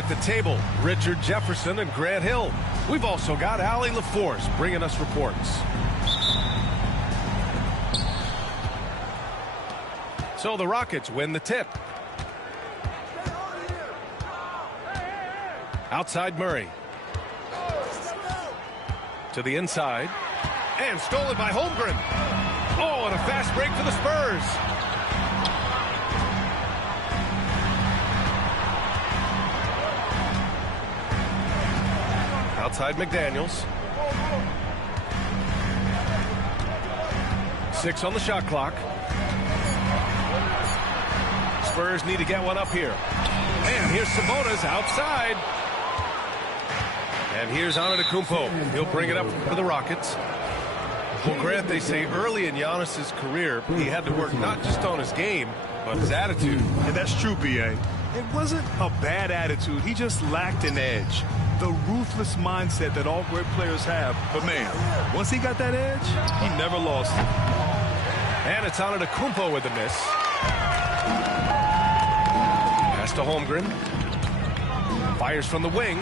At the table, Richard Jefferson and Grant Hill. We've also got Allie LaForce bringing us reports. So the Rockets win the tip. Outside Murray. To the inside. And stolen by Holmgren. Oh, and a fast break for the Spurs. Outside McDaniels. 6 on the shot clock. Spurs need to get one up here. And here's Sabonis outside. And here's Antetokounmpo. He'll bring it up for the Rockets. Well, Grant, they say early in Giannis's career, he had to work not just on his game, but his attitude. And that's true, B.A. It wasn't a bad attitude. He just lacked an edge. The ruthless mindset that all great players have. But, man, once he got that edge, he never lost it. And it's Antetokounmpo with the miss. Pass to Holmgren. Fires from the wing.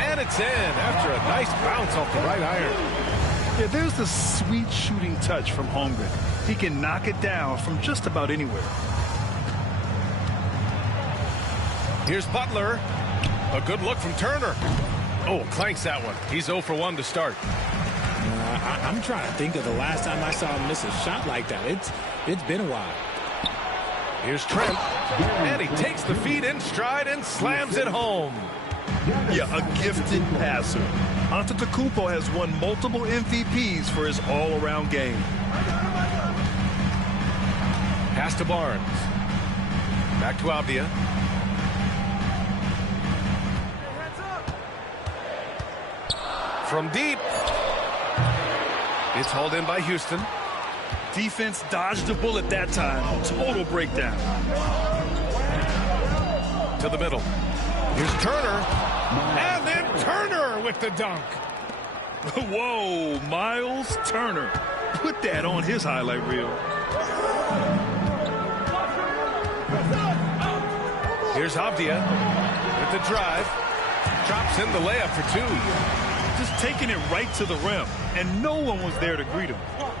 And it's in after a nice bounce off the right iron. Yeah, there's the sweet shooting touch from Holmgren. He can knock it down from just about anywhere. Here's Butler. A good look from Turner. Oh, clanks that one. He's 0 for 1 to start. I'm trying to think of the last time I saw him miss a shot like that. It's been a while. Here's Trent. And he takes the feed in stride and slams it home. Yeah, a gifted passer. Antetokounmpo has won multiple MVPs for his all-around game. Pass to Barnes. Back to Avdia. From deep. It's hauled in by Houston. Defense dodged the bullet that time. Total breakdown. To the middle. Here's Turner. And then Turner with the dunk. Whoa, Miles Turner. Put that on his highlight reel. Here's Avdia with the drive. Drops in the layup for 2. Just taking it right to the rim, and no one was there to greet him.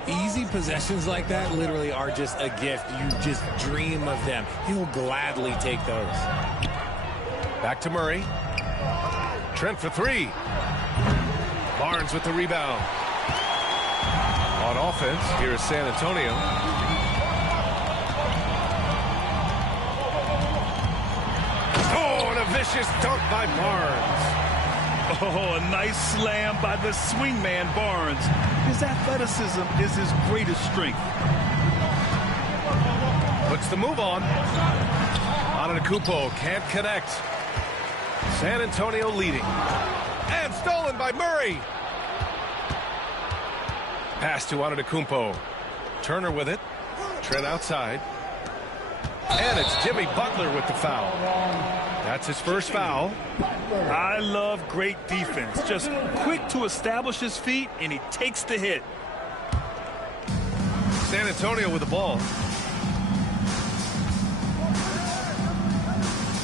Easy possessions like that literally are just a gift. You just dream of them. He'll gladly take those. Back to Murray. Trent for 3. Barnes with the rebound. On offense, here is San Antonio. Oh, and a vicious dunk by Barnes. Oh, a nice slam by the swingman Barnes. His athleticism is his greatest strength. Puts the move on. Antetokounmpo can't connect. San Antonio leading. And stolen by Murray. Pass to Antetokounmpo. Turner with it. Trent outside. And it's Jimmy Butler with the foul. That's his first foul. I love great defense. Just quick to establish his feet, and he takes the hit. San Antonio with the ball.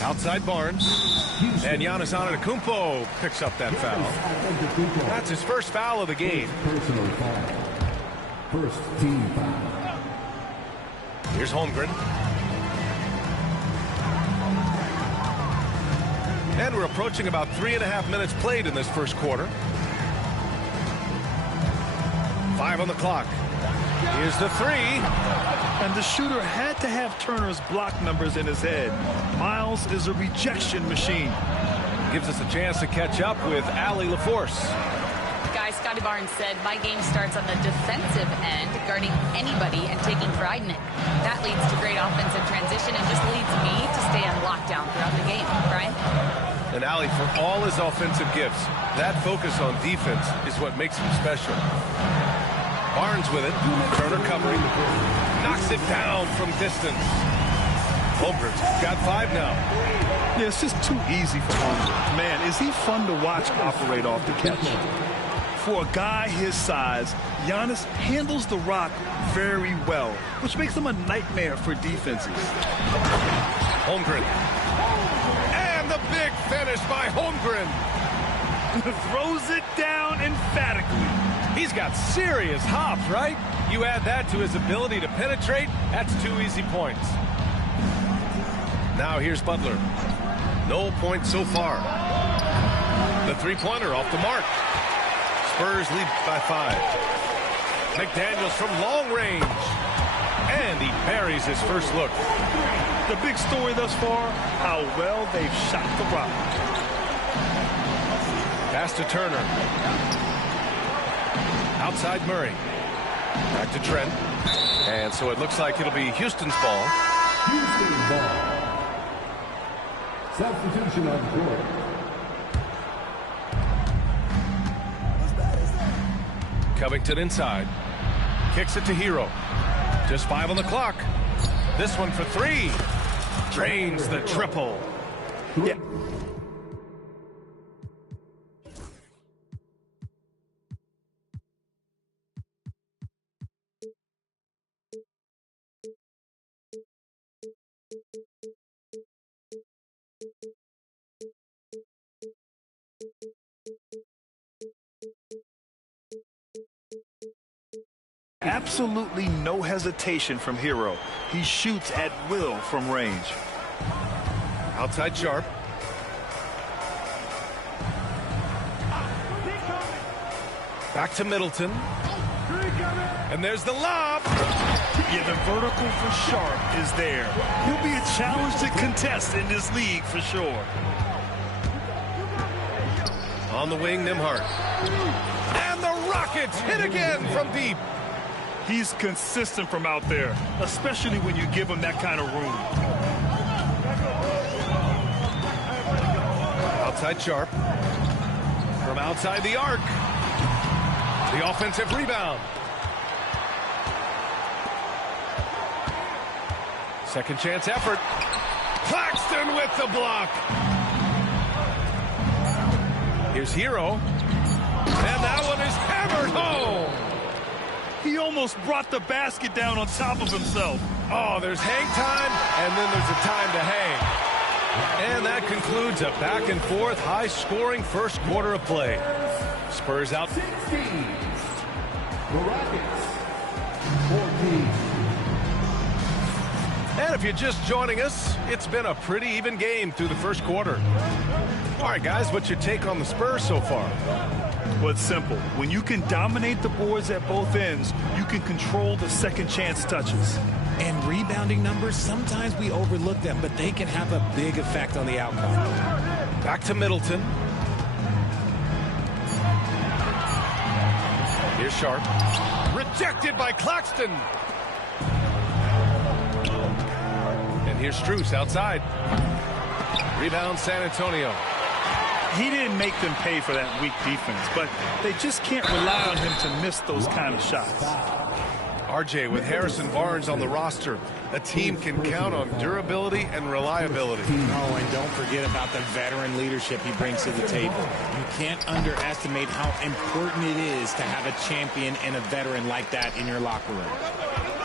Outside Barnes. And Giannis Antetokounmpo picks up that foul. That's his first foul of the game. Personal foul. First team foul. Here's Holmgren. And we're approaching about 3.5 minutes played in this first quarter. 5 on the clock. Here's the 3. And the shooter had to have Turner's block numbers in his head. Miles is a rejection machine. Gives us a chance to catch up with Allie LaForce. Guys, Scotty Barnes said, my game starts on the defensive end, guarding anybody and taking pride in it. That leads to great offensive transition and just leads me to stay on lockdown throughout the game. Brian? And Allie, for all his offensive gifts, that focus on defense is what makes him special. Barnes with it. Turner covering. Knocks it down from distance. Holmgren's got 5 now. Yeah, it's just too easy for Holmgren. Man, is he fun to watch operate off the catch. For a guy his size, Giannis handles the rock very well, which makes him a nightmare for defenses. Holmgren. And the big finish. finish by Holmgren. Throws it down emphatically. He's got serious hops, right? You add that to his ability to penetrate, that's 2 easy points. Now here's Butler. No points so far. The three-pointer off the mark. Spurs lead by 5. McDaniels from long range. And he buries his first look. The big story thus far, how well they've shot the rock. Pass to Turner. Outside Murray. Back to Trent. And so it looks like it'll be Houston's ball. Houston ball. Substitution on court. Covington inside. Kicks it to Hero. Just 5 on the clock. This one for 3. Drains the triple. Yeah. Absolutely no hesitation from Hero. He shoots at will from range. Outside Sharp. Back to Middleton. And there's the lob. Yeah, the vertical for Sharp is there. He'll be a challenge to contest in this league for sure. On the wing, Nembhard. And the Rockets hit again from deep. He's consistent from out there, especially when you give him that kind of room. Outside Sharp. From outside the arc. The offensive rebound. Second chance effort. Claxton with the block. Here's Hero. And that one is hammered home. He almost brought the basket down on top of himself. Oh, there's hang time, and then there's a time to hang. And that concludes a back-and-forth, high-scoring first quarter of play. Spurs out. 16. The Rockets. 14. And if you're just joining us, it's been a pretty even game through the first quarter. All right, guys, what's your take on the Spurs so far? Well, it's simple. When you can dominate the boards at both ends, you can control the second chance touches. And rebounding numbers, sometimes we overlook them, but they can have a big effect on the outcome. Back to Middleton. Here's Sharp. Rejected by Claxton. And here's Strus outside. Rebound San Antonio. He didn't make them pay for that weak defense, but they just can't rely on him to miss those kind of shots. RJ with Harrison Barnes on the roster. A team can count on durability and reliability. Oh, and don't forget about the veteran leadership he brings to the table. You can't underestimate how important it is to have a champion and a veteran like that in your locker room.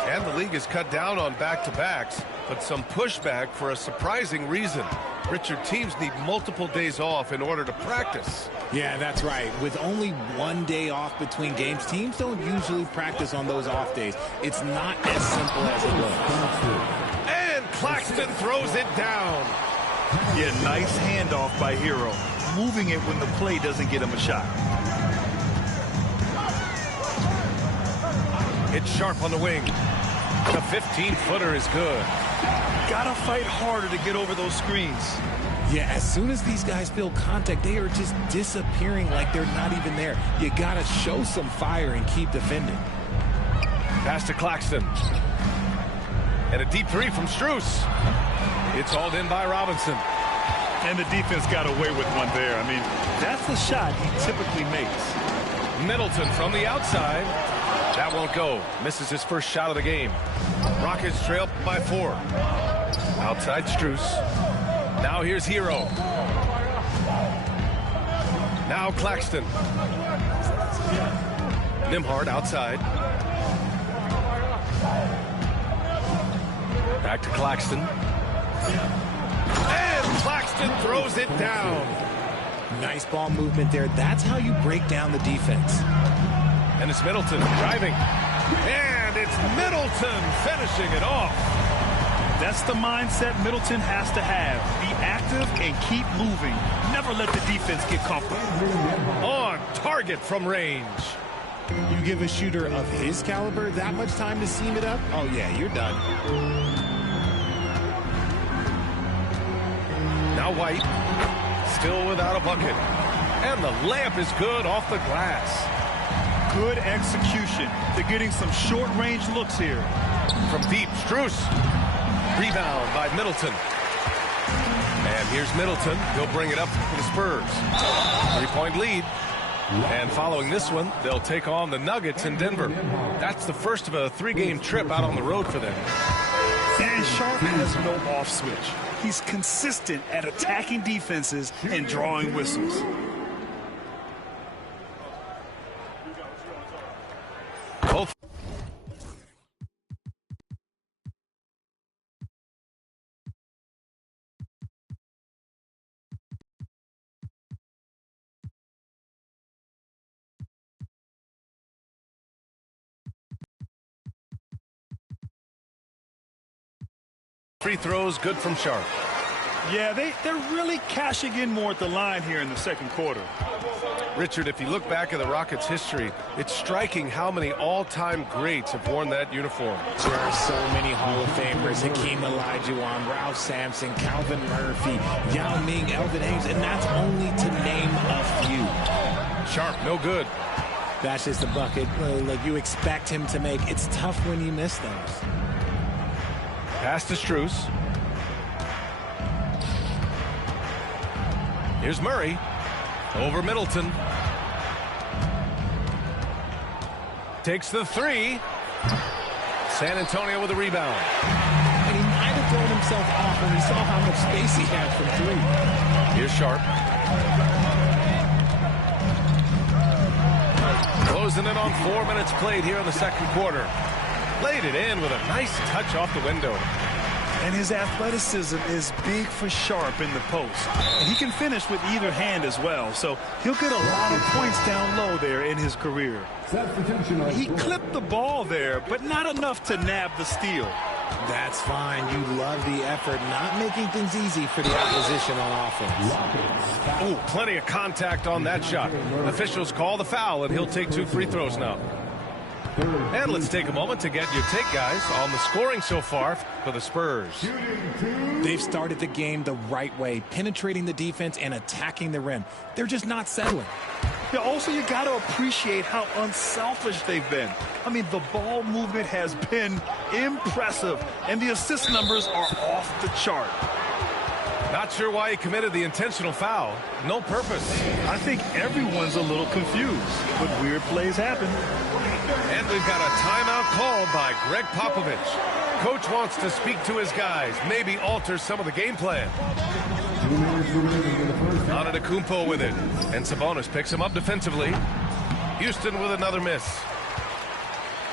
And the league has cut down on back-to-backs, but some pushback for a surprising reason. Richard, teams need multiple days off in order to practice. Yeah, that's right. With only 1 day off between games, teams don't usually practice on those off days. It's not as simple as it looks. And Claxton throws it down. Yeah, nice handoff by Hero. Moving it when the play doesn't get him a shot. It's Sharp on the wing. The 15-footer is good. Gotta fight harder to get over those screens. Yeah, as soon as these guys feel contact, they are just disappearing like they're not even there. You gotta show some fire and keep defending. Pass to Claxton. And a deep three from Strus. It's hauled in by Robinson. And the defense got away with one there. I mean, that's the shot he typically makes. Middleton from the outside. That won't go. Misses his first shot of the game. Rockets trail by 4. Outside Strus. Now here's Hero. Now Claxton. Nembhard outside. Back to Claxton. And And Claxton throws it down. Nice ball movement there. That's how you break down the defense. And it's Middleton driving. And it's Middleton finishing it off. That's the mindset Middleton has to have. Be active and keep moving. Never let the defense get comfortable. On target from range. You give a shooter of his caliber that much time to seam it up? Oh, yeah, you're done. Now White, still without a bucket. And the layup is good off the glass. Good execution. They're getting some short-range looks here. From deep, Strus. Rebound by Middleton. And here's Middleton. He'll bring it up for the Spurs. 3-point lead. And following this one, they'll take on the Nuggets in Denver. That's the first of a 3-game trip out on the road for them. And Sharp has no off switch. He's consistent at attacking defenses and drawing whistles. Both. Free throws good from Sharp. Yeah, they're really cashing in more at the line here in the second quarter. Richard, if you look back at the Rockets' history, it's striking how many all-time greats have worn that uniform. There are so many Hall of Famers. Hakeem Olajuwon, Ralph Sampson, Calvin Murphy, Yao Ming, Elvin Hayes, and that's only to name a few. Sharp, no good. That's just a bucket like you expect him to make. It's tough when you miss those. Pass to Strus. Here's Murray. Over Middleton. Takes the three. San Antonio with a rebound. And he might have thrown himself off when he saw how much space he had from three. Here's Sharp. Closing in on 4 minutes played here in the second quarter. Played it in with a nice touch off the window. And his athleticism is big for Sharp in the post. And he can finish with either hand as well. So he'll get a lot of points down low there in his career. He clipped the ball there, but not enough to nab the steal. That's fine. You love the effort, not making things easy for the opposition on offense. Oh, plenty of contact on that shot. Officials call the foul, and he'll take 2 free throws now. And let's take a moment to get your take, guys, on the scoring so far for the Spurs. They've started the game the right way, penetrating the defense and attacking the rim. They're just not settling. Yeah, also, you got to appreciate how unselfish they've been. I mean, the ball movement has been impressive, and the assist numbers are off the chart. Not sure why he committed the intentional foul. No purpose. I think everyone's a little confused, but weird plays happen. And we've got a timeout called by Greg Popovich. Coach wants to speak to his guys, maybe alter some of the game plan. Antetokounmpo with it, and Sabonis picks him up defensively. Houston with another miss.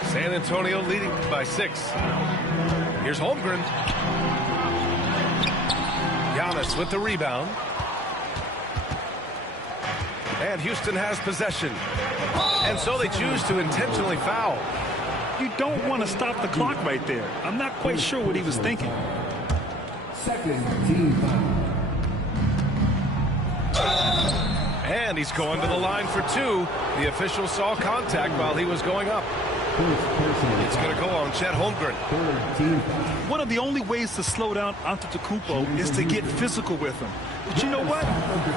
San Antonio leading by 6. Here's Holmgren. Giannis with the rebound. And Houston has possession. And so they choose to intentionally foul. You don't want to stop the clock right there. I'm not quite sure what he was thinking. Second team foul. And he's going to the line for 2. The official saw contact while he was going up. It's going to go on Chet Holmgren. One of the only ways to slow down Antetokounmpo is to get physical with him. But you know what?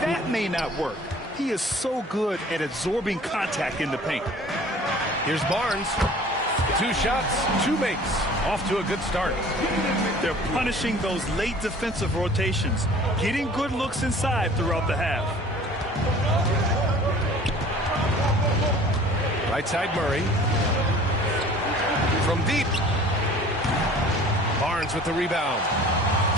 That may not work. He is so good at absorbing contact in the paint. Here's Barnes. 2 shots, 2 makes. Off to a good start. They're punishing those late defensive rotations, getting good looks inside throughout the half. Right side Murray. From deep. Barnes with the rebound.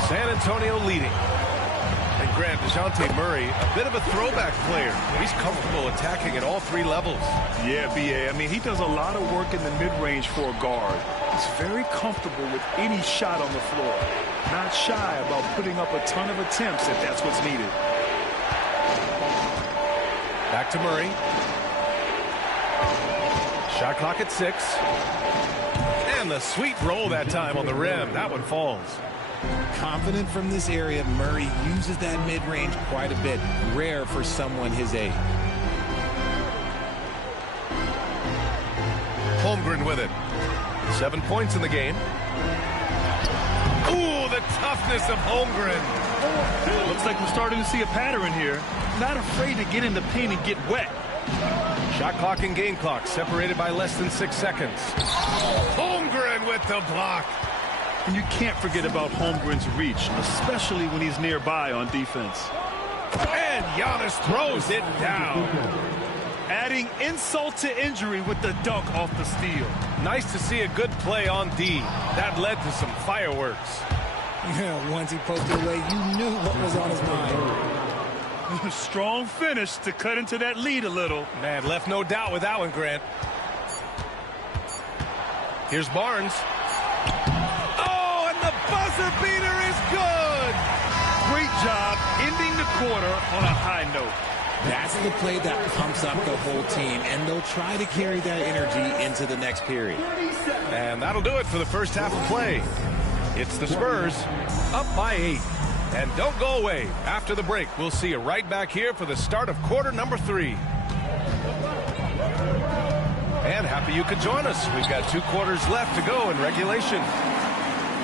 San Antonio leading. And Grant, DeJounte Murray, a bit of a throwback player. He's comfortable attacking at all three levels. Yeah, B.A. I mean, he does a lot of work in the mid-range for a guard. He's very comfortable with any shot on the floor. Not shy about putting up a ton of attempts if that's what's needed. Back to Murray. Shot clock at 6. And the sweet roll that time on the rim. That one falls. Confident from this area, Murray uses that mid-range quite a bit. Rare for someone his age. Holmgren with it. 7 points in the game. Ooh, the toughness of Holmgren. Looks like we're starting to see a pattern here. Not afraid to get in the paint and get wet. Shot clock and game clock separated by less than 6 seconds. Holmgren with the block. And you can't forget about Holmgren's reach, especially when he's nearby on defense. And Giannis throws it down. Adding insult to injury with the dunk off the steal. Nice to see a good play on D. That led to some fireworks. Yeah, once he poked it away, you knew what was on his mind. Strong finish to cut into that lead a little. Man, left no doubt with that one, Grant. Here's Barnes. Oh, and the buzzer beater is good. Great job ending the quarter on a high note. That's the play that pumps up the whole team, and they'll try to carry that energy into the next period. And that'll do it for the first half of play. It's the Spurs up by 8. And don't go away. After the break, we'll see you right back here for the start of quarter number 3. And happy you could join us. We've got 2 quarters left to go in regulation.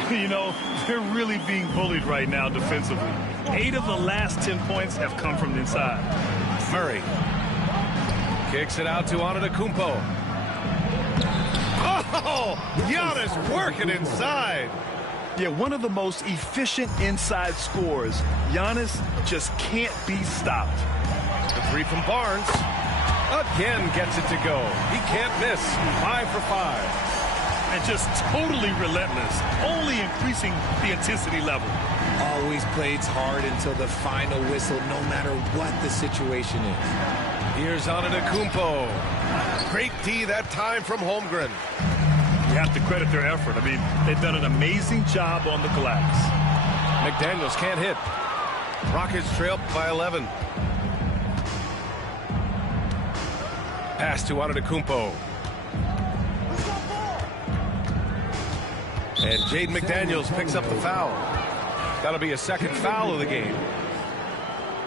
You know, they're really being bullied right now defensively. 8 of the last 10 points have come from inside. Murray kicks it out to Antetokounmpo. Oh, Giannis working inside. Yeah, one of the most efficient inside scorers. Giannis just can't be stopped. The 3 from Barnes. Again gets it to go. He can't miss. 5 for 5. And just totally relentless, only increasing the intensity level. Always plays hard until the final whistle, no matter what the situation is. Here's Antetokounmpo. Great D that time from Holmgren. You have to credit their effort. I mean, they've done an amazing job on the glass. McDaniels can't hit. Rockets trail by 11. Pass to Antetokounmpo. And Jaden McDaniels picks up the foul. That'll be a second foul of the game.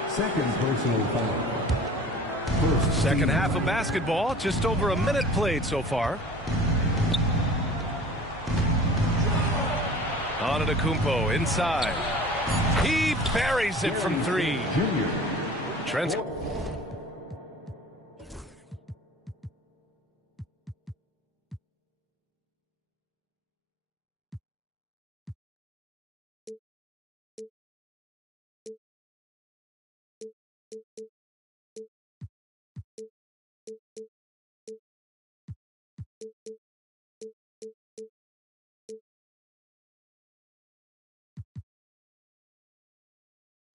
Second personal foul. Second half of basketball, just over a minute played so far. Antetokounmpo inside. He buries it from 3. Trent's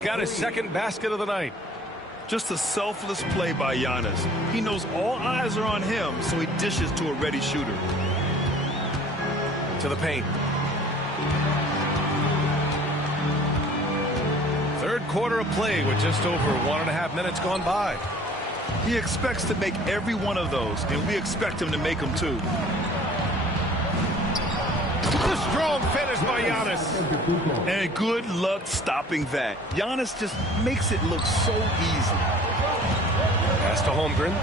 got his second basket of the night. Just a selfless play by Giannis. He knows all eyes are on him, so he dishes to a ready shooter. To the paint. Third quarter of play with just over 1.5 minutes gone by. He expects to make every one of those, and we expect him to make them too. The strong finish by Giannis. And good luck stopping that. Giannis just makes it look so easy. Pass to Holmgren.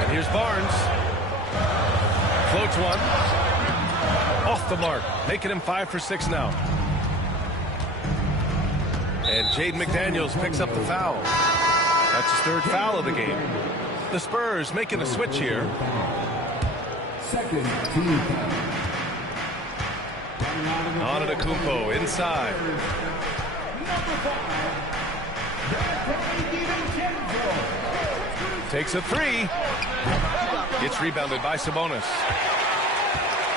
And here's Barnes. Floats one. Off the mark. Making him 5 for 6 now. And Jaden McDaniels picks up the foul. That's his 3rd foul of the game. The Spurs making a switch here. Second team foul. Antetokounmpo inside. Takes a 3. Gets rebounded by Sabonis.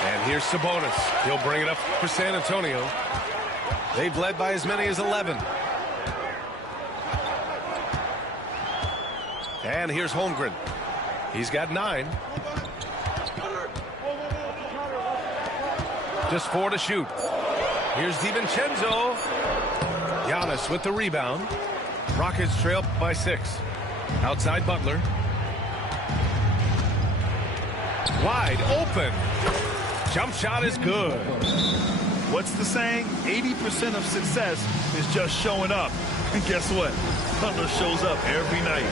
And here's Sabonis. He'll bring it up for San Antonio. They've led by as many as 11. And here's Holmgren. He's got 9. Just 4 to shoot. Here's DiVincenzo. Giannis with the rebound. Rockets trail by 6. Outside Butler. Wide open. Jump shot is good. What's the saying? 80% of success is just showing up. And guess what? Butler shows up every night.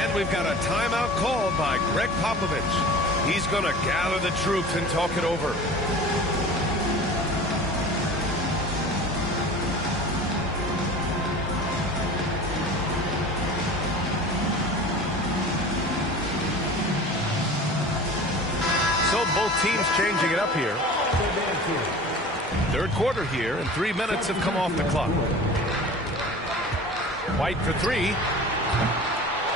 And we've got a timeout called by Greg Popovich. He's going to gather the troops and talk it over. So both teams changing it up here. Third quarter here, and 3 minutes have come off the clock. White for 3.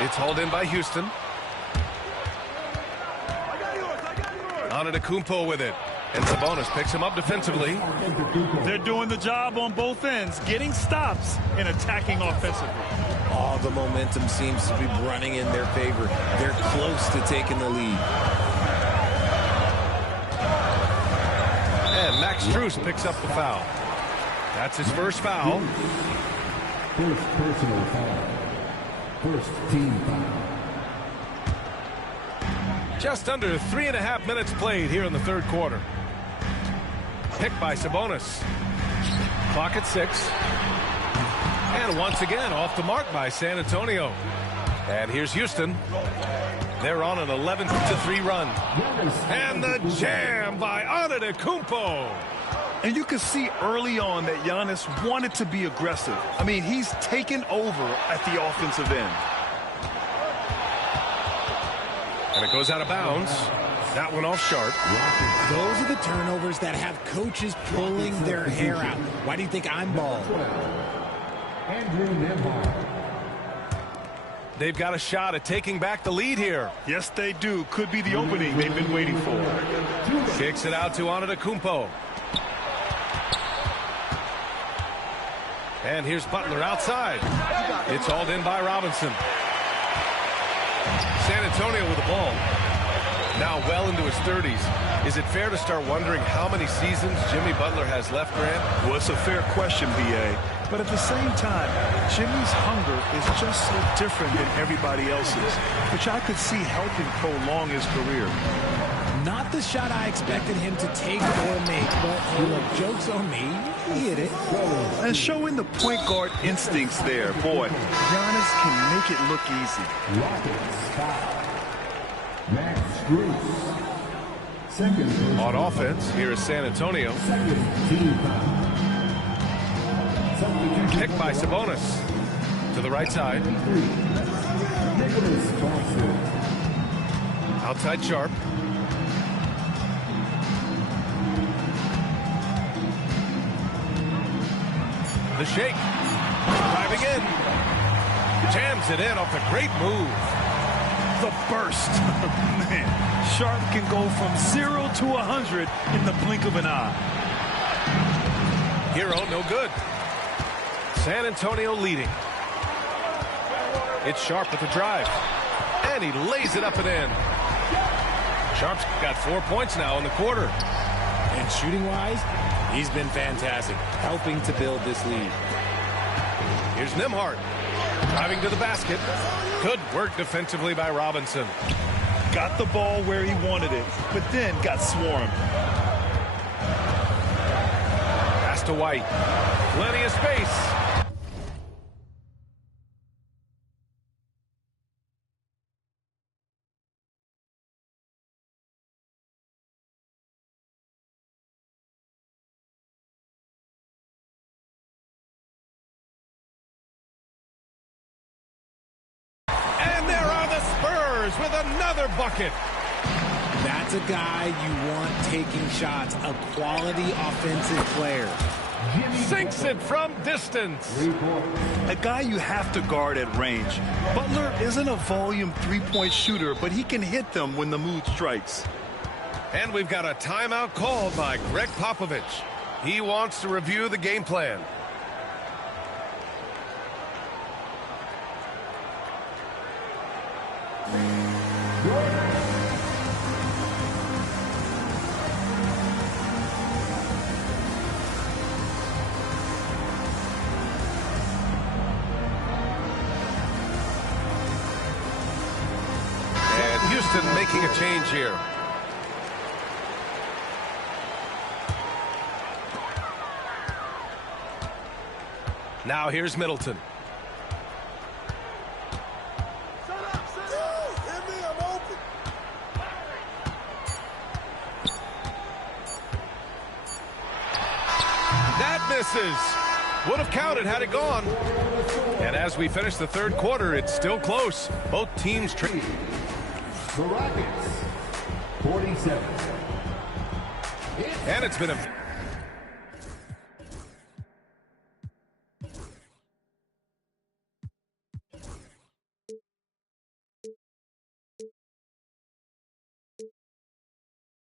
It's hauled in by Houston. Antetokounmpo with it. And Sabonis picks him up defensively. They're doing the job on both ends, getting stops and attacking offensively. All the momentum seems to be running in their favor. They're close to taking the lead. And Max Strus picks up the foul. That's his first foul. First personal foul. First team foul. Just under 3.5 minutes played here in the third quarter. Picked by Sabonis. Clock at 6. And once again off the mark by San Antonio. And here's Houston. They're on an 11-3 run. And the jam by Antetokounmpo. And you can see early on that Giannis wanted to be aggressive. I mean, he's taken over at the offensive end. And it goes out of bounds. That one off Sharp. Those are the turnovers that have coaches pulling their hair out. Why do you think I'm bald? Andrew Nembhard. They've got a shot at taking back the lead here. Yes, they do. Could be the opening they've been waiting for. Kicks it out to Antetokounmpo. And here's Butler outside. It's hauled in by Robinson. San Antonio with the ball. Now well into his 30s. Is it fair to start wondering how many seasons Jimmy Butler has left, Grant? Well, it's a fair question, B.A. But at the same time, Jimmy's hunger is just so different than everybody else's, which I could see helping prolong his career. Not the shot I expected him to take or make, but hey, look, joke's on me. He hit it. And showing the point guard instincts there. Boy, Giannis can make it look easy. Rockets foul. Max Strus. Second personal On offense, here is San Antonio. Second team foul. Substitution Picked by Sabonis. To the right side. 3. Nicholas Bassett. Outside Sharp. The shake. Driving in. Jams it in off a great move. The burst. Man, Sharp can go from 0 to 100 in the blink of an eye. Hero, no good. San Antonio leading. It's Sharp with the drive. And he lays it up and in. Sharp's got 4 points now in the quarter. And shooting-wise, he's been fantastic, helping to build this lead. Here's Nembhard. Driving to the basket. Good work defensively by Robinson. Got the ball where he wanted it, but then got swarmed. Pass to White. Plenty of space. With another bucket. That's a guy you want taking shots, a quality offensive player. Sinks it from distance. A guy you have to guard at range. Butler isn't a volume three-point shooter, but he can hit them when the mood strikes. And we've got a timeout called by Greg Popovich. He wants to review the game plan. And Houston making a change here. Now here's Middleton. That misses. Would have counted had it gone. And as we finish the third quarter, it's still close. Both teams trade. The Rockets, 47. And it's been a...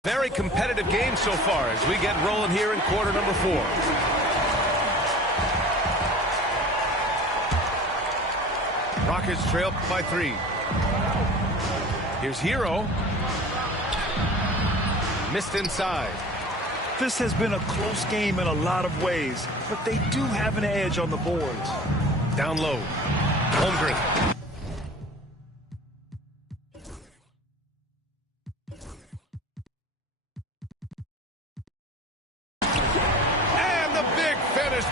very competitive game so far as we get rolling here in quarter number 4. Rockets trail by 3. Here's Hero. Missed inside. This has been a close game in a lot of ways, but they do have an edge on the boards. Down low. Holmgren.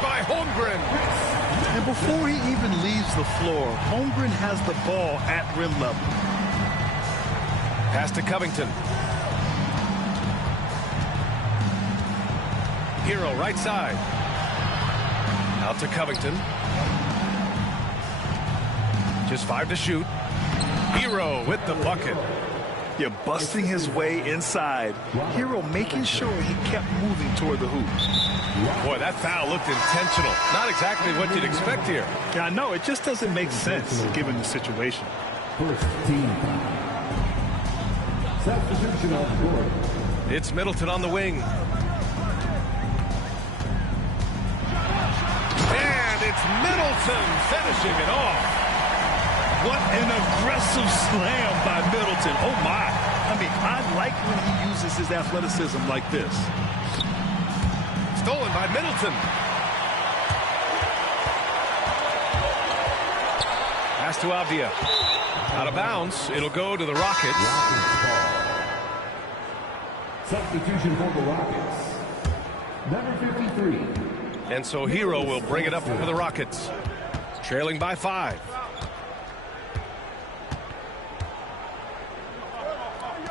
By Holmgren. And before he even leaves the floor, Holmgren has the ball at rim level. Pass to Covington. Hero right side. Out to Covington. Just 5 to shoot. Hero with the bucket. You're busting his way inside. Hero making sure he kept moving toward the hoops. Boy, that foul looked intentional. Not exactly what you'd expect here. Yeah, I know. It just doesn't make sense given the situation. First team foul. Substitution on the court. It's Middleton on the wing. And it's Middleton finishing it off. What an aggressive slam by Middleton. Oh, my. I mean, I like when he uses his athleticism like this. Stolen by Middleton. Pass to Avdia. Out of bounds. It'll go to the Rockets. Substitution for the Rockets. Number 53. And so Hero will bring it up for the Rockets. Trailing by 5.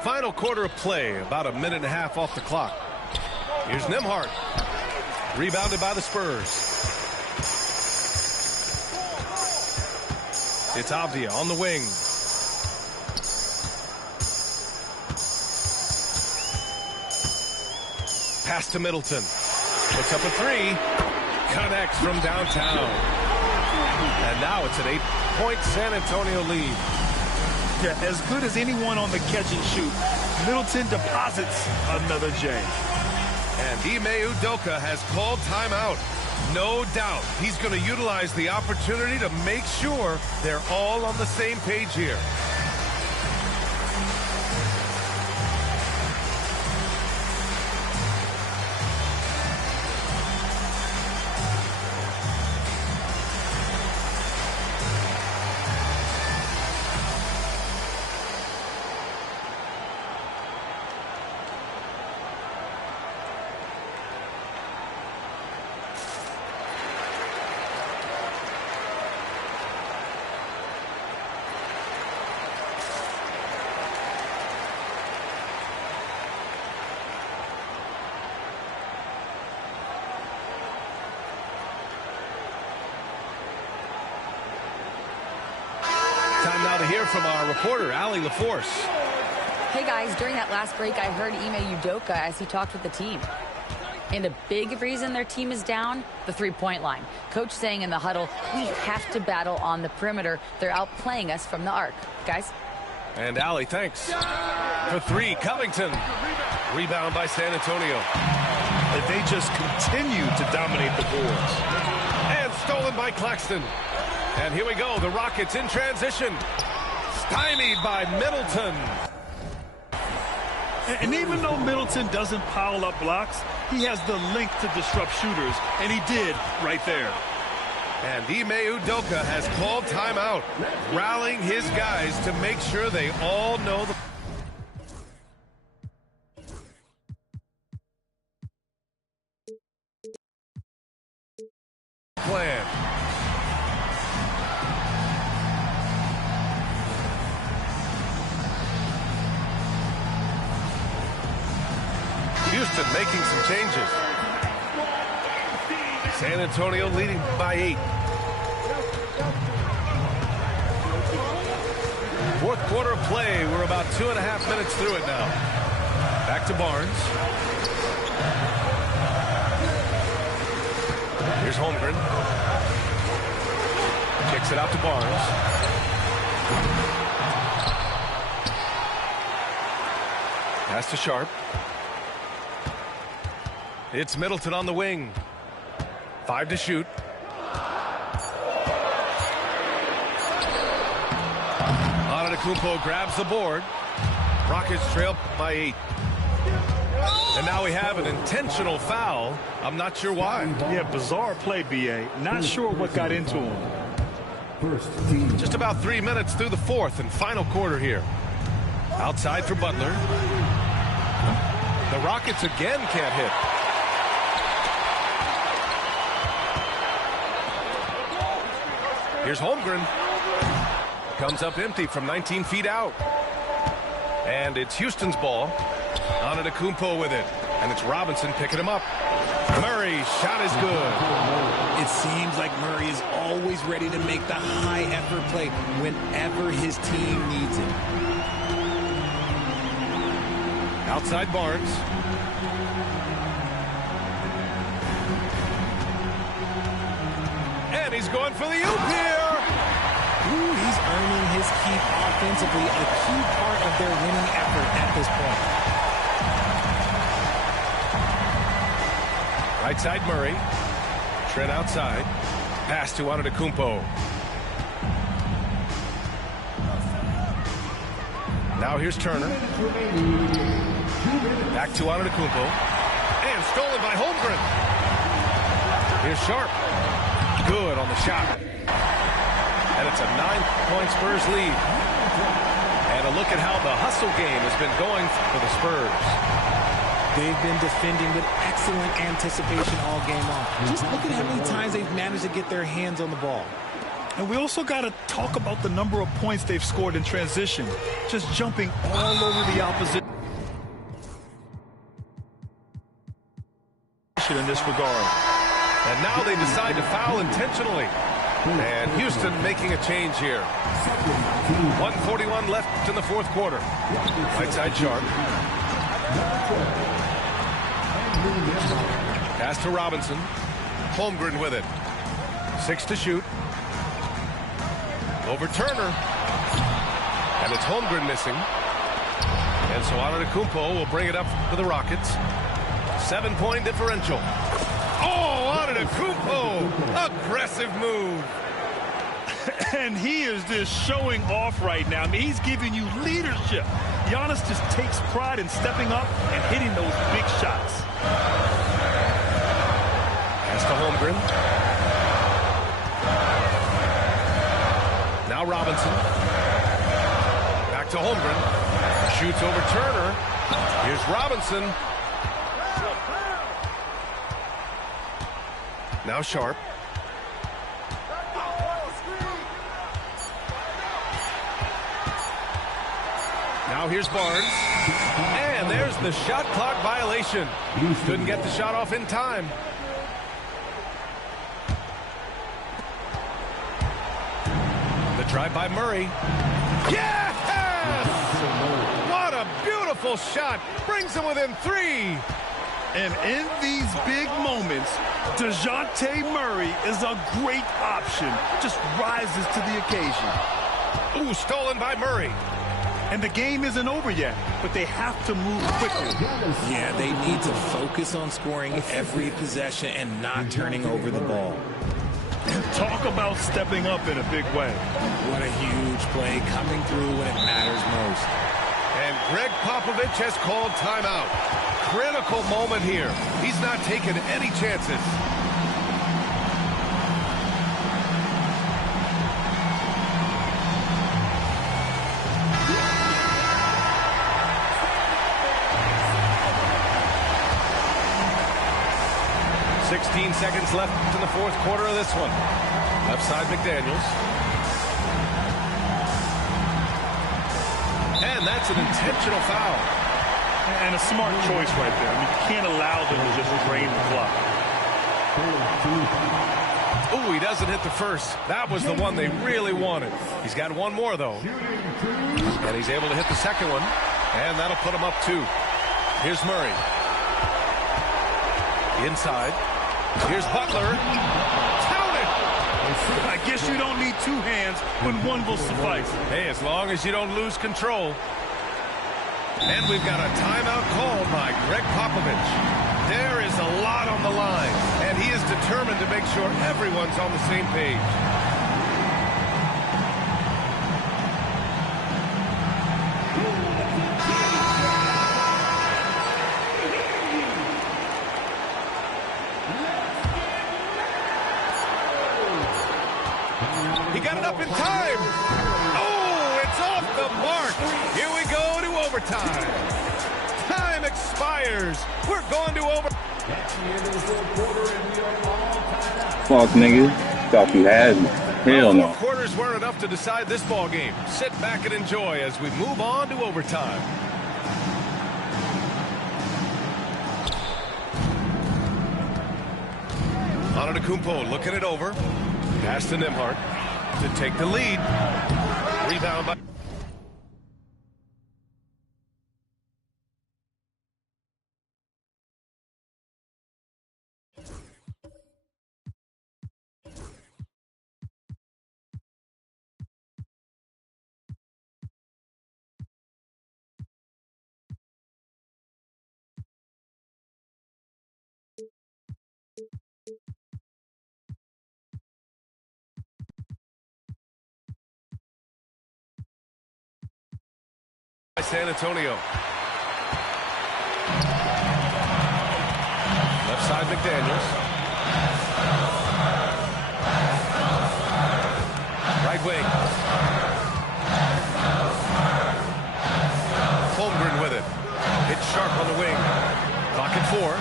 Final quarter of play. About a minute and a half off the clock. Here's Nembhard. Rebounded by the Spurs. It's Avdia on the wing. Pass to Middleton. Puts up a 3. Connects from downtown. And now it's an 8-point San Antonio lead. Yeah, as good as anyone on the catch and shoot, Middleton deposits another J. And Ime Udoka has called timeout. No doubt he's going to utilize the opportunity to make sure they're all on the same page here. Time now to hear from our reporter, Allie LaForce. Hey, guys, during that last break, I heard Ime Udoka as he talked with the team. And a big reason their team is down, the three-point line. Coach saying in the huddle, we have to battle on the perimeter. They're outplaying us from the arc. Guys? And Allie, thanks. For 3, Covington. Rebound by San Antonio. and they just continue to dominate the boards. And stolen by Claxton. And here we go, the Rockets in transition. Stymied by Middleton. And even though Middleton doesn't pile up blocks, he has the length to disrupt shooters, and he did right there. And Ime Udoka has called timeout, rallying his guys to make sure they all know the plan. Houston making some changes. San Antonio leading by 8. Fourth quarter of play. We're about 2.5 minutes through it now. Back to Barnes. Here's Holmgren. Kicks it out to Barnes. Pass to Sharp. It's Middleton on the wing. 5 to shoot. Antetokounmpo grabs the board. Rockets trail by 8. And now we have an intentional foul. I'm not sure why. Yeah, bizarre play, B.A. Not sure what got into him. First team. Just about 3 minutes through the fourth and final quarter here. Outside for Butler. The Rockets again can't hit. Here's Holmgren. Comes up empty from 19 feet out. And it's Houston's ball. Antetokounmpo with it. And it's Robinson picking him up. Murray's shot is good. It seems like Murray is always ready to make the high-effort play whenever his team needs it. Outside Barnes. And he's going for the oop here. Ooh, he's earning his keep offensively, a key part of their winning effort at this point. Right side Murray. Trent outside. Pass to Antetokounmpo. Now here's Turner. Back to Antetokounmpo. And stolen by Holmgren. Here's Sharp. Good on the shot. And it's a 9-point Spurs lead. And a look at how the hustle game has been going for the Spurs. They've been defending with excellent anticipation all game long. Just look at how many times they've managed to get their hands on the ball. And we also got to talk about the number of points they've scored in transition. Just jumping all over the opposition in this regard. And now they decide to foul intentionally. And Houston making a change here. 1:41 left in the fourth quarter. Right side Sharp. Pass to Robinson. Holmgren with it. 6 to shoot. Over Turner. And it's Holmgren missing. And so Antetokounmpo will bring it up for the Rockets. 7-point differential. Oh, Antetokounmpo! Aggressive move. And he is just showing off right now. I mean, he's giving you leadership. Giannis just takes pride in stepping up and hitting those big shots. Pass to Holmgren. Now Robinson. Back to Holmgren. Shoots over Turner. Here's Robinson. Now Sharp. Now here's Barnes. And there's the shot clock violation. Couldn't get the shot off in time. The drive by Murray. Yes! What a beautiful shot. Brings them within 3. And in these big moments, DeJounte Murray is a great option. Just rises to the occasion. Ooh, stolen by Murray. And the game isn't over yet, but they have to move quickly. Yeah, they need to focus on scoring every possession and not turning over the ball. Talk about stepping up in a big way. What a huge play coming through when it matters most. And Greg Popovich has called timeout. Critical moment here. He's not taking any chances. Seconds left in the fourth quarter of this one. Left side McDaniels. And that's an intentional foul. And a smart choice right there. I mean, you can't allow them to just drain the clock. Oh, he doesn't hit the first. That was the one they really wanted. He's got one more, though. And he's able to hit the second one. And that'll put him up 2. Here's Murray. Inside. Here's Butler. Count it! I guess you don't need 2 hands when one will suffice. Hey, as long as you don't lose control. And we've got a timeout called by Greg Popovich. There is a lot on the line, and he is determined to make sure everyone's on the same page. He got it up in time. Oh, it's off the mark. Here we go to overtime. Time expires. We're going to overtime. Fuck, nigga. Thought you had me. Hell no. 4 quarters weren't enough to decide this ball game. Sit back and enjoy as we move on to overtime. Antetokounmpo looking it over. Pass to Nembhard to take the lead. Rebound by... San Antonio. Left side McDaniels. Right wing. Holmgren with it. Hits Sharp on the wing. Clock at 4.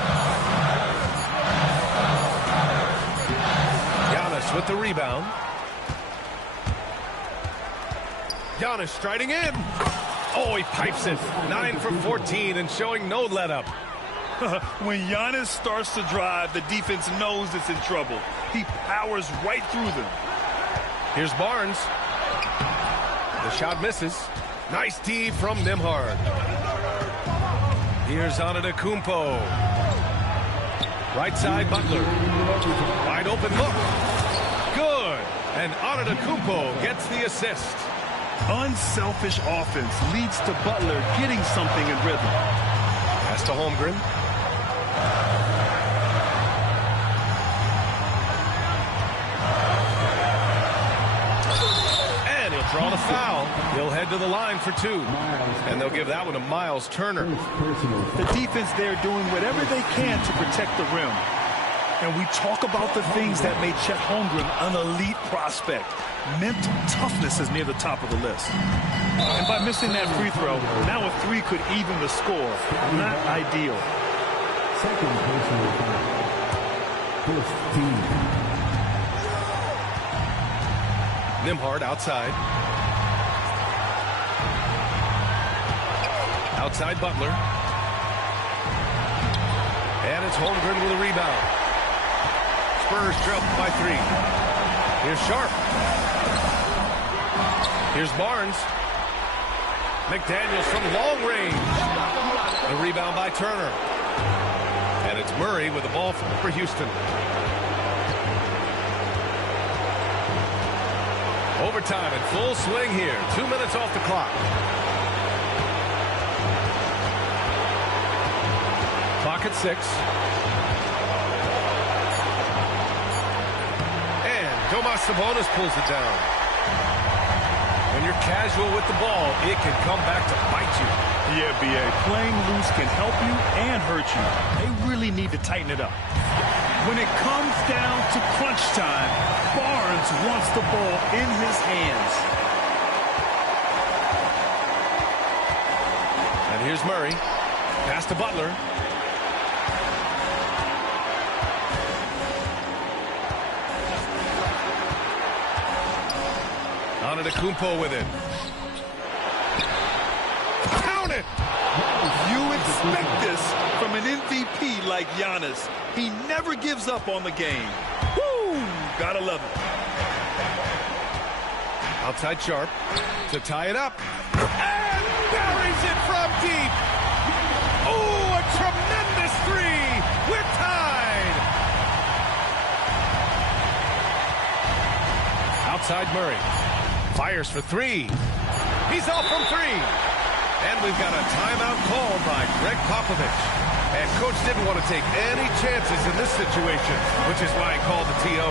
Giannis with the rebound. Giannis striding in. Oh, he pipes it. 9 for 14 and showing no let-up. When Giannis starts to drive, the defense knows it's in trouble. He powers right through them. Here's Barnes. The shot misses. Nice D from Nembhard. Here's Antetokounmpo. Right side, Butler. Wide open look. Good. And Antetokounmpo gets the assist. Unselfish offense leads to Butler getting something in rhythm. Pass to Holmgren. And he'll draw the foul. He'll head to the line for 2. And they'll give that one to Miles Turner. The defense there doing whatever they can to protect the rim. And we talk about the things that made Chet Holmgren an elite prospect. Mental toughness is near the top of the list. And by missing that free throw, now a 3 could even the score. Not ideal. Second personal foul. First team. Nembhard outside. Outside Butler. And it's Holmgren with a rebound. Spurs trail by 3. Here's Sharp. Here's Barnes. McDaniels from long range. The rebound by Turner. And it's Murray with the ball for Houston. Overtime in full swing here. 2 minutes off the clock. clock at 6. And Domas Sabonis pulls it down. When you're casual with the ball, it can come back to bite you. Yeah, B.A. Playing loose can help you and hurt you. They really need to tighten it up. When it comes down to crunch time, Barnes wants the ball in his hands. And here's Murray. Pass to Butler. Antetokounmpo with it. Count it! You expect this from an MVP like Giannis. He never gives up on the game. Woo! Gotta love it. Outside Sharp to tie it up. And buries it from deep. Oh, a tremendous three. We're tied. Outside Murray. Fires for 3. He's off from 3. And we've got a timeout called by Greg Popovich. And Coach didn't want to take any chances in this situation, which is why he called the TO.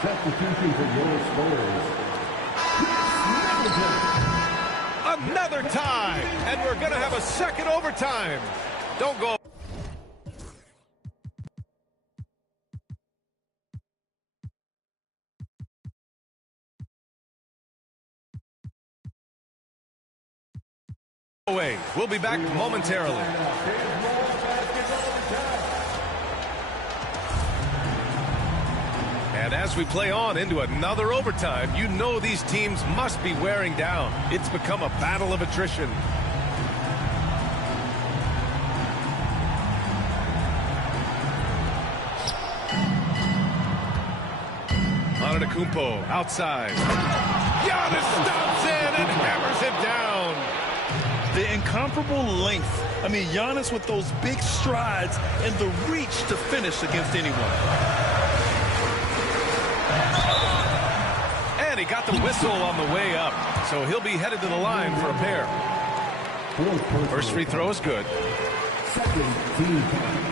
Substitution for your Spurs. Another tie, and we're going to have a second overtime. Don't go. Away. We'll be back momentarily. And as we play on into another overtime, you know these teams must be wearing down. It's become a battle of attrition. Antetokounmpo outside. Giannis stops in and hammers it down. The incomparable length. I mean, Giannis with those big strides and the reach to finish against anyone. And he got the whistle on the way up, so he'll be headed to the line for a pair. First free throw is good. Second team foul.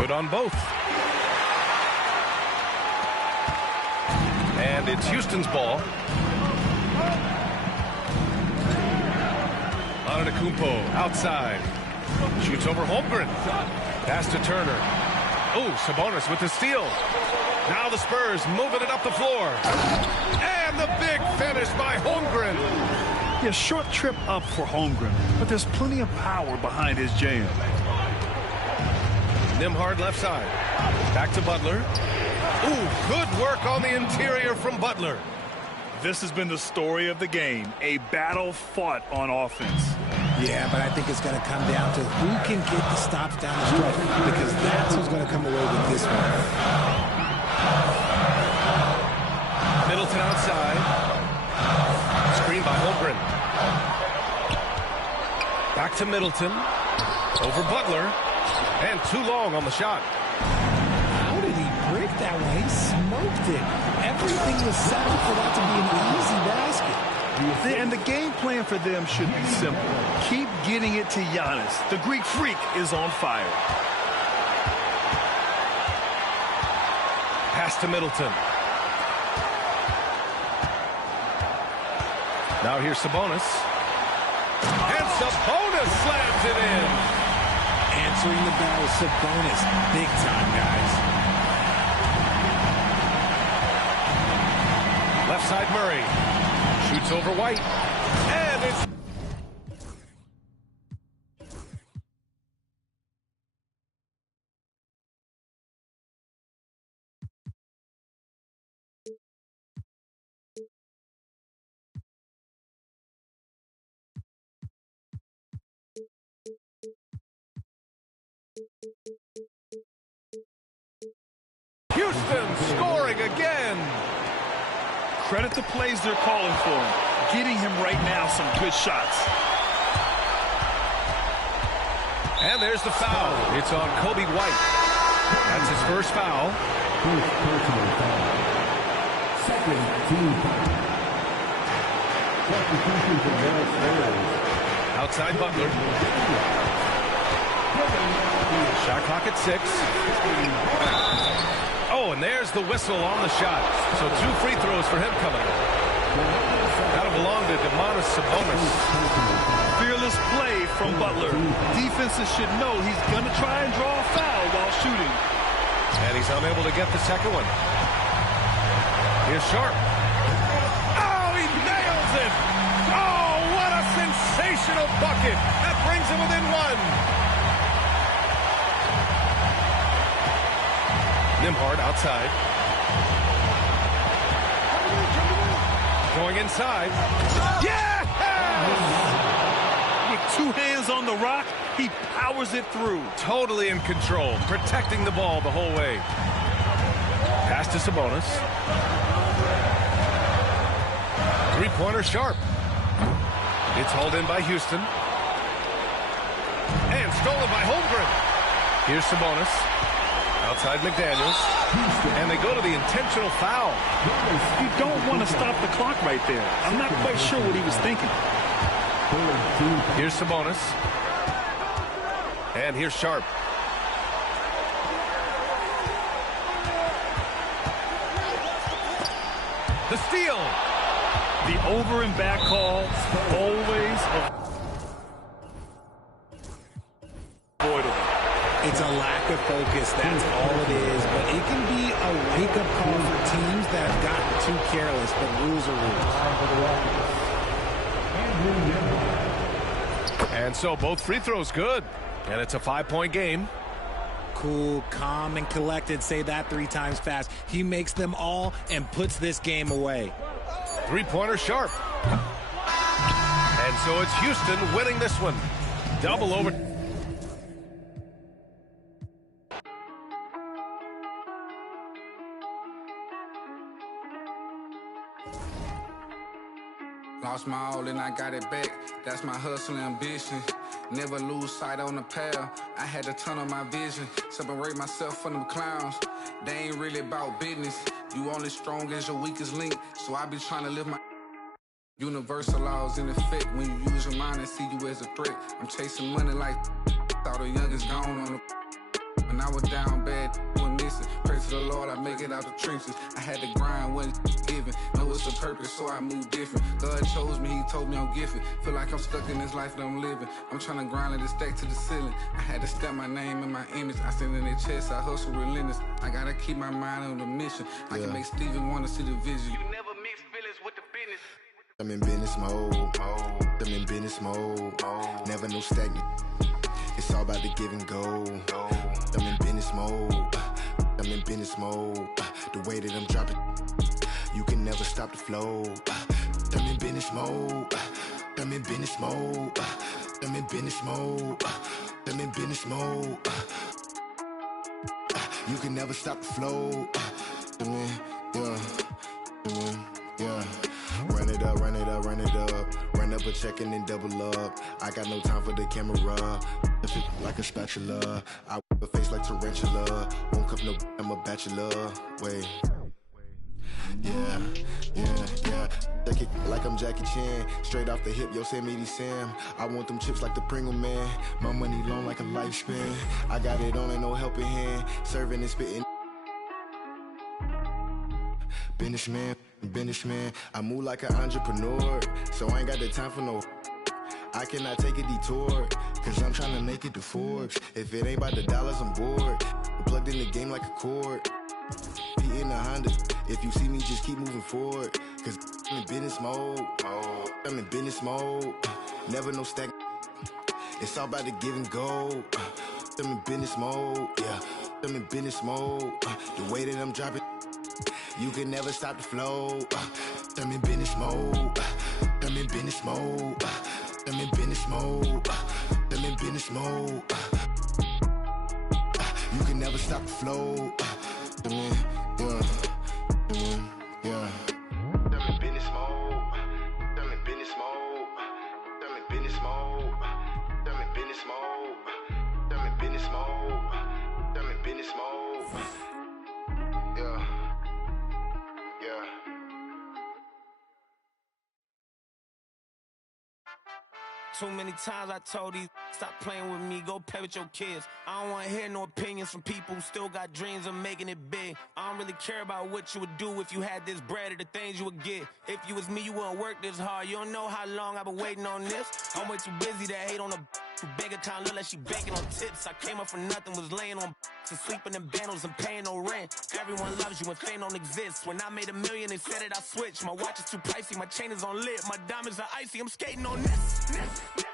Good on both. And it's Houston's ball. Antetokounmpo outside. Shoots over Holmgren. Pass to Turner. Oh, Sabonis with the steal. Now the Spurs moving it up the floor. And the big finish by Holmgren. Yeah, short trip up for Holmgren, but there's plenty of power behind his jam. Nembhard left side. Back to Butler. Ooh, good work on the interior from Butler. This has been the story of the game, a battle fought on offense. Yeah, but I think it's going to come down to who can get the stops down the stretch, because that's who's going to come away with this one. Middleton outside. Screen by Holmgren. Back to Middleton. Over Butler. And too long on the shot. How did he break that one? He smoked it. Everything was set up for that to be an easy basket. And the game plan for them should be simple. Keep getting it to Giannis. The Greek freak is on fire. Pass to Middleton. Now here's Sabonis. And Sabonis slams it in. Answering the bell with Sabonis. Big time, guys. Left side Murray. Shoots over White. And it's... Houston scoring again. Credit the plays they're calling for him. Getting him right now some good shots. And there's the foul. It's on Kobe White. That's his first foul. First personal foul. Second team foul. Substitution for Dallas Bears. Outside Butler. Shot clock at 6. Oh, and there's the whistle on the shot. So 2 free throws for him coming up. That'll belong to Domantas Sabonis. Fearless play from Butler. Defenses should know he's going to try and draw a foul while shooting. And he's unable to get the second one. Here's Sharp. Oh, he nails it! Oh, what a sensational bucket! That brings him within 1. Nembhard outside. Going inside. Yeah! With 2 hands on the rock, he powers it through. Totally in control, protecting the ball the whole way. Pass to Sabonis. Three-pointer Sharp. It's hauled in by Houston. And stolen by Holmgren. Here's Sabonis. Outside McDaniels. And they go to the intentional foul. You don't want to stop the clock right there. I'm not quite sure what he was thinking. Here's Sabonis. And here's Sharp. The steal. The over and back call, always avoidable. It's a lack of focus, that's all it is. But it can be a wake-up call for teams that have gotten too careless, but rules are rules. And so both free throws good. And it's a 5-point game. Cool, calm, and collected. Say that 3 times fast. He makes them all and puts this game away. Three-pointer Sharp. And so it's Houston winning this one. Double over. Lost my all and I got it back. That's my hustle ambition. Never lose sight on the path. I had to turn on my vision. Separate myself from them clowns. They ain't really about business. You only strong as your weakest link. So I be trying to live my universal laws in effect. When you use your mind and see you as a threat. I'm chasing money like thought the youngest gone on the. When I was down bad, went missing. Pray to the Lord, I make it out the trenches. I had to grind, wasn't given. Know it's a purpose, so I move different. God chose me, he told me I'm gifted. Feel like I'm stuck in this life that I'm living. I'm trying to grind and stack to the ceiling. I had to stamp my name and my image. I stand in their chest, I hustle relentless. I gotta keep my mind on the mission. I can make Steven wanna see the vision. You never mix feelings with the business. I'm in business mode. I'm in business mode. Never no stagnant. It's all about the give and go. I'm in business mode. I'm in business mode. The way that I'm dropping, you can never stop the flow. I'm in business mode. I'm in business mode. I'm in business mode. I'm in business mode. You can never stop the flow. Yeah. Run it up, run it up, run it up. Run up a check and then double up. I got no time for the camera. If it like a spatula, I whip a face like tarantula. Won't cup no, I'm a bachelor. Wait. Yeah. Take it like I'm Jackie Chan. Straight off the hip, Yosemite Sam. I want them chips like the Pringle Man. My money long like a lifespan. I got it on and no helping hand. Serving and spitting. Businessman, I move like an entrepreneur, so I ain't got the time for no. I cannot take a detour, cause I'm trying to make it to Forbes. If it ain't about the dollars, I'm bored. Plugged in the game like a cord. P in the Honda. If you see me, just keep moving forward, cause I'm in business mode. I'm in business mode. Never no stack. It's all about the give and go. I'm in business mode. Yeah, I'm in business mode. The way that I'm dropping. You can never stop the flow. I'm in business mode. I'm in business mode. I'm in business mode. I'm in business mode. You can never stop the flow. I'm in business mode. I'm in business mode. I'm in business mode. I'm in business mode. I'm in business mode. I'm in business mode. Too many times I told these, stop playing with me, go play with your kids. I don't want to hear no opinions from people who still got dreams of making it big. I don't really care about what you would do if you had this bread or the things you would get. If you was me, you wouldn't work this hard. You don't know how long I've been waiting on this. I'm way too busy to hate on a bank account, look like she banking on tips. I came up for nothing, was laying on and sleeping in bundles and paying no rent. Everyone loves you when fame don't exist. When I made $1 million, they said that I switched. My watch is too pricey, my chain is on lit. My diamonds are icy, I'm skating on this.